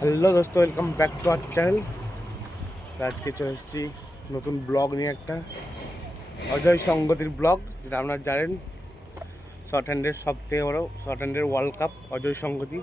Hello দোস্ত, welcome back to our channel. আজকে চলে এসেছি নতুন ব্লগ নিয়ে, একটা অজয় সঙ্গতির ব্লগ, যেটা আপনারা জানেন শর্ট হ্যান্ডের সব থেকে বড়ো শর্ট হ্যান্ডের ওয়ার্ল্ড কাপ অজয় সঙ্গতি।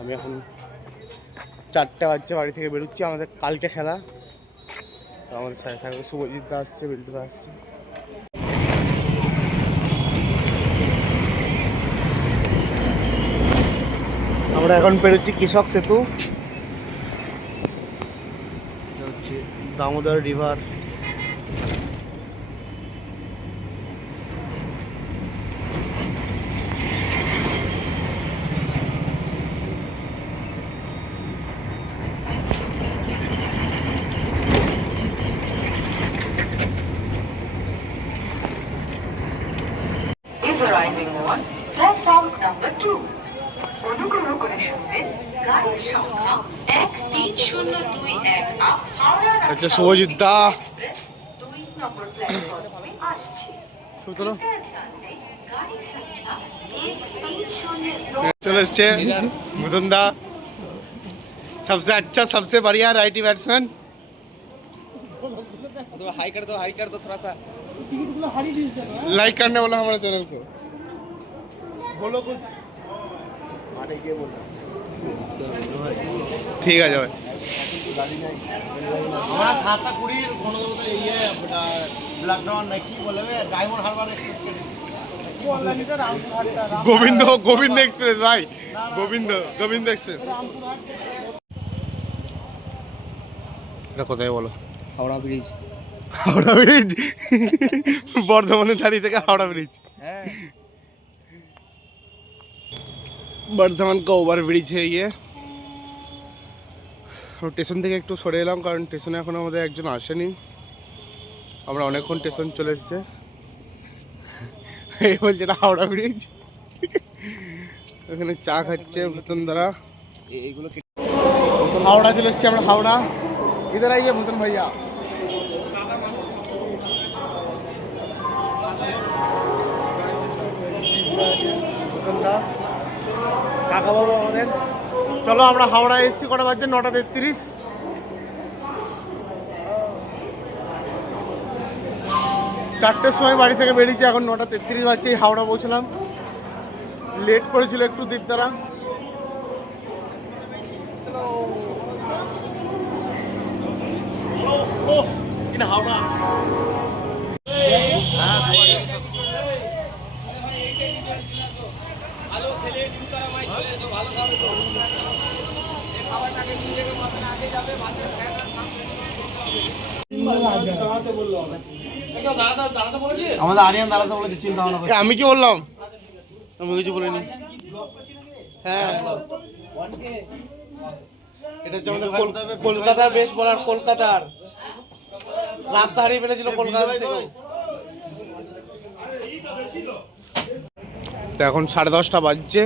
আমি এখন 4টে বাজছে, বাড়ি থেকে বেরোচ্ছি। আমাদের কালকে খেলা, তো আমাদের সাথে থাকবে শুভজিৎ দা আসছে, বিল্টু দা আসছে। আমরা এখন বেরোচ্ছি কৃষক সেতু, হচ্ছে Damodar river. is arriving on platform number 2. অনুগ্রহ করে শুনবেন গাড়ির সংখ্যা 13021 আপ হাওড়া আচ্ছা শুভজিৎ দা এক্সপ্রেস 2 নম্বর প্ল্যাটফর্মে আসছে। চলো গাড়ির সংখ্যা 13021 चले एसছে मुकुंद दा, सबसे अच्छा सबसे बढ़िया राइटी बैट्समैन। तो हाई कर दो थोड़ा सा। लाइक करने वाला हमारे चैनल को बोलो कुछ। ঠিক আছে ভাই। আমরা 7টা 20 গণদেবতা ইয়ে ব্ল্যাকডাউন নাকি বলবে ডায়মন্ড হারবার এক্সপ্রেস গোবিন্দ গোবিন্দ এক্সপ্রেস ভাই, গোবিন্দ এক্সপ্রেস। এটা কোথায় বলো? हावड़ा ब्रिज। হাওড়া ব্রিজ, বর্ধমানের দাঁড়িয়ে থেকে হাওড়া ব্রিজ। হ্যাঁ বর্ধমান का ओवर ब्रिज है ये। স্টেশন থেকে একটু সরে এলাম, কারণ স্টেশনে এখন আমাদের একজন আসেনি। আমরা অনেকক্ষণ স্টেশন চলে এসেছে। এই বলছে এটা হাওড়া ব্রিজ। এখানে চা খাচ্ছে ভূতন দ্বারা। এইগুলো হাওড়া চলে এসেছি আমরা, হাওড়া। ইধার আইয়ে ভূতন ভাইয়া। ভূতন দা কাকা বাবু আমাদের। চলো আমরা হাওড়া এসেছি, কটা বাজছে? 9:33। চারটের সময় বাড়ি থেকে বেরিয়েছি, এখন 9:33 বাজছে। হাওড়া পৌঁছলাম, লেট করেছিল একটু দীপ দ্বারা। হাওড়া আমাদের আরিয়ান দাঁড়াতে বলেছে, চিন্তা ভাবনা করছে। আমি কি বললাম? আমি কিছু বলিনি। হ্যাঁ, এটা হচ্ছে আমাদের কলকাতার বেশ বলার, কলকাতার রাস্তা হারিয়ে ফেলেছিল কলকাতা থেকে। তো এখন 10:30 বাজছে।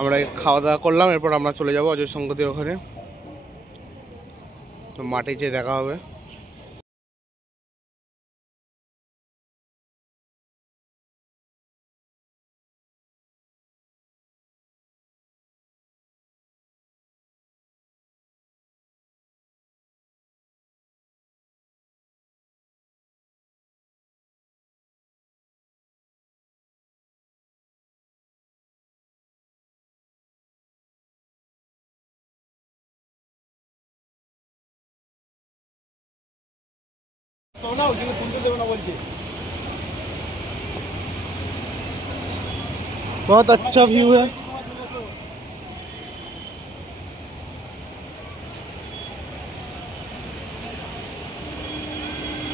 আমরা খাওয়া দাওয়া করলাম, এরপর আমরা চলে যাবো অজয় সঙ্গতির ওখানে। তো মাঠে যেয়ে দেখা হবে। बहुत अच्छा व्यू है।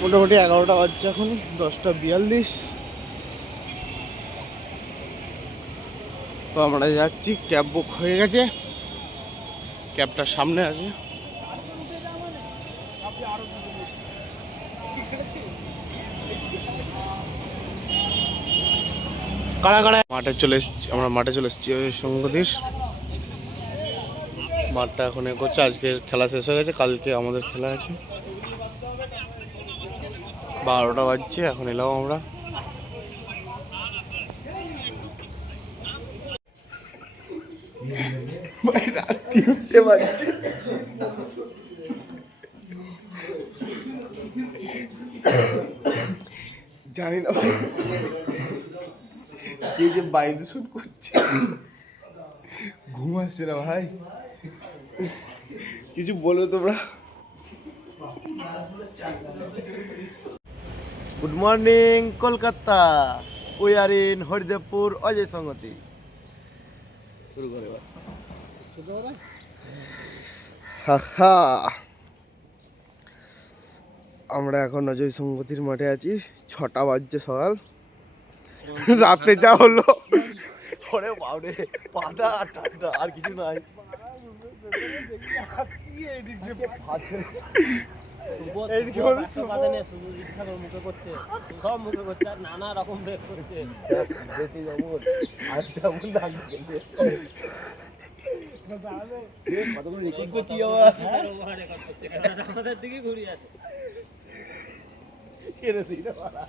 মোটামুটি 11টা বাজছে এখন, 10:42। তো আমরা যাচ্ছি, ক্যাব বুক হয়ে গেছে, ক্যাবটা সামনে আছে। কারা কারা মাঠে চলে এসেছি, আমরা মাঠে চলে এসেছি সঙ্গতির। মাঠটা এখন এগোচ্ছে, আজকের খেলা শেষ হয়ে গেছে, কালকে আমাদের খেলা আছে। 12টা বাজছে, এখন এলাম আমরা। ভাই রাত্রি উঠতে পারছি জানি না কে যে বায়ু দূষণ করছে, ঘুম আসছে না ভাই, কিছু বলো তোমরা। Good morning Kolkata, we are in Haridevpur Ajay Sangati. শুরু করে এবার। হাহা, আমরা এখন অজয় সংগতির মাঠে আছি, 6টা বাজছে সকাল। রাতে যা হলো, ওরে বাবরে, পাতা আর ঠান্ডা আর কিছু নাই। এইদিকে বলছে শুভ। মুখে করছে, সব মুখে করছে, আর নানা রকম ব্রেক করেছে। দেখি যেমন আর তেমন লাগবে। কতগুলো রেকর্ড করছি আবার। আমাদের দিকে ঘুরিয়ে আছে। ছেড়ে দিই না বাড়া।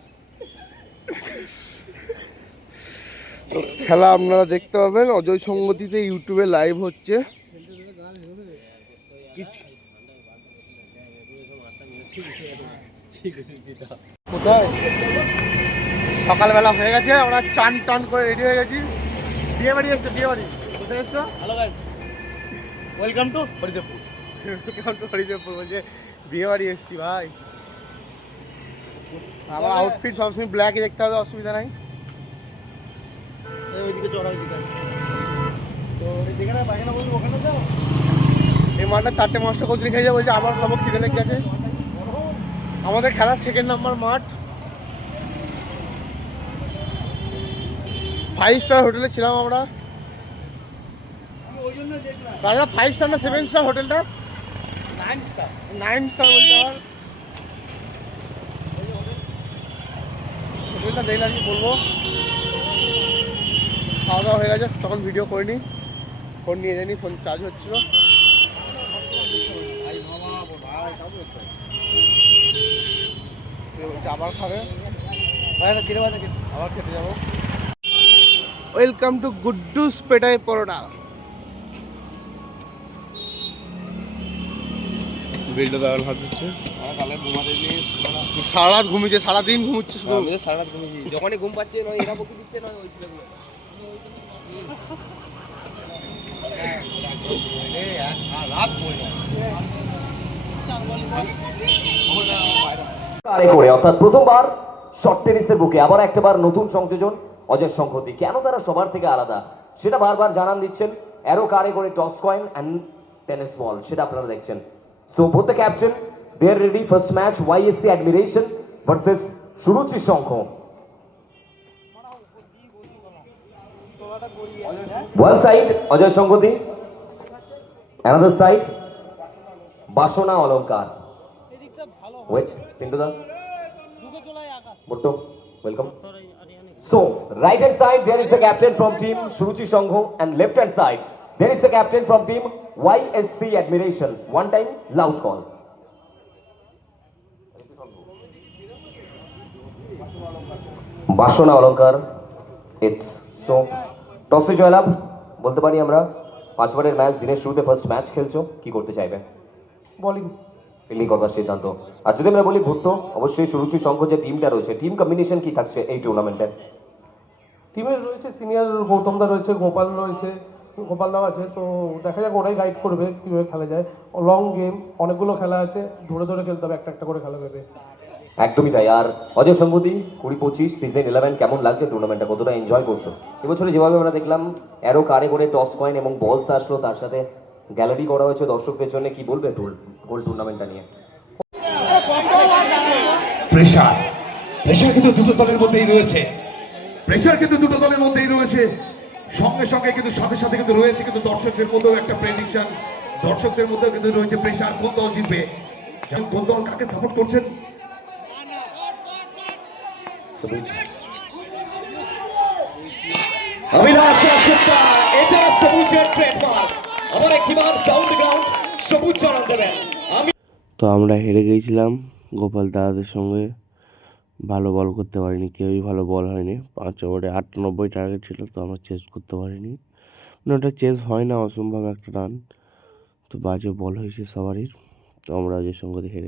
তো খেলা আপনারা দেখতে পাবেন অজয় সংগতিতে, ইউটিউবে লাইভ হচ্ছে। কোথায় সকালবেলা হয়ে গেছে, আমরা চান টান করে রেডি হয়ে গেছি। বিয়ে বাড়ি এসছো? বিয়ে বাড়ি কোথায় এসছো? Hello guys, welcome to Haridevpur. Haridevpur বলছে বিয়ে বাড়ি এসছি ভাই। আমার আউটফিট সবসময় ব্ল্যাকই দেখতে হবে, অসুবিধা নাই। ওইদিকে চড়া, ওইদিকে তো যেখানে পায়খানা বলবো ওখানে যাও। এই মাঠটা 4টে মাস্টার কচুরি খেয়ে যায়, বলছে আমার খাবো, খিদে লেগে গেছে। আমাদের খেলার 2nd নাম্বার মাঠ। 5 স্টার হোটেলে ছিলাম আমরা। রাজা 5 স্টার না 7 স্টার হোটেলটা? 9 স্টার। 9 স্টার বলছে আমার হোটেলটা, দেখলে আর কি বলবো। খাওয়া দাওয়া হয়ে গেছে, তখন ভিডিও করিনি, ফোন নিয়ে যাইনি, ফোন চার্জ হচ্ছিল। আবার খাবে, আবার খেতে যাবো। ওয়েলকাম টু গুড্ডুস পেটাই পরোটা। বিলটা দাঁড়ান হাত দিচ্ছে। কালে ঘুমাতে গিয়ে সারা রাত ঘুমিয়েছে, সারাদিন ঘুমুচ্ছে শুধু। আমি তো সারা রাত ঘুমিয়েছি, যখনই ঘুম পাচ্ছে নয় এরা বকে দিচ্ছে, নয় ওই ছেলেগুলো। রাত বই কারে করে অর্থাৎ প্রথমবার শর্ট টেনিসের বুকে আবার একটাবার নতুন সংযোজন অজয় সংহতি। কেন তারা সবার থেকে আলাদা সেটা বারবার জানান দিচ্ছেন। অ্যারো কারে করে toss coin and tennis ball, সেটা আপনারা দেখছেন। So both the captain they are ready. First match YSC admiration versus Suruchi Sangha. One side Ajay Sanghati, another side Basana Alankar. Wait পিন্টুদা, Butto, welcome. So, right hand side there is a captain from team Suruchi Sangho, and left hand side there is a captain from team YSC Admiration. One time, loud call. বাসনা অলঙ্কার it's. So টসে জয়লাভ বলতে পারি আমরা। 5 ওভারের match, দিনের শুরুতে ফার্স্ট ম্যাচ খেলছো, কি করতে চাইবে? বলিং ফিল্ডিং করবার সিদ্ধান্ত। আর যদি আমরা বলি ভুট্টো, অবশ্যই সুরুচি সংঘ যে টিমটা রয়েছে, টিম কম্বিনেশন কি থাকছে এই টুর্নামেন্টে? টিমের রয়েছে সিনিয়র গৌতমদা রয়েছে, গোপাল রয়েছে, গোপালদাও আছে। তো দেখা যাক ওরাই গাইড করবে কীভাবে খেলা যায়। লং গেম, অনেকগুলো খেলা আছে, ধরে ধরে খেলতে হবে, একটা একটা করে খেলা ভেবে। একদমই তাই। আর অজয় সংগতি 20-25 সিজন 11 কেমন লাগছে টুর্নামেন্টটা, কতটা এনজয় করছো? এবছরে যেভাবে আমরা দেখলাম অ্যারো কারে করে টস কয়েন এবং বলস আসলো, তার সাথে গ্যালারি করা হয়েছে দর্শকদের জন্য, কি বলবে গোল টুর্নামেন্টটা নিয়ে? প্রেশার প্রেশার কিন্তু দুটো দলের মধ্যেই রয়েছে, প্রেশার কিন্তু দুটো দলের মধ্যেই রয়েছে। সঙ্গে সঙ্গে কিন্তু সাথে সাথে কিন্তু রয়েছে কিন্তু দর্শকদের মধ্যেও একটা প্রেডিকশন, দর্শকদের মধ্যেও কিন্তু রয়েছে প্রেশার, কোন দল জিতবে, যেমন কোন দল কাকে সাপোর্ট করছেন। অবিনাশ দাশগুপ্তা, এটা সবুজের ট্রেডমার্ক। আবার একটিবার গ্রাউন্ড সবুজ জানান দেবেন। তো আমরা হেরে গিয়েছিলাম গোপাল দাদাদের সঙ্গে, ভালো বল করতে পারিনি, কেউই ভালো বল হয়নি। 5 ওভারে 98 টার্গেট ছিল, তো আমরা চেস করতে পারিনি। না ওটা চেস হয় না, অসম্ভব একটা রান। তো বাজে বল হয়েছে সবারই, তো আমরা অজয় সংগতি হেরে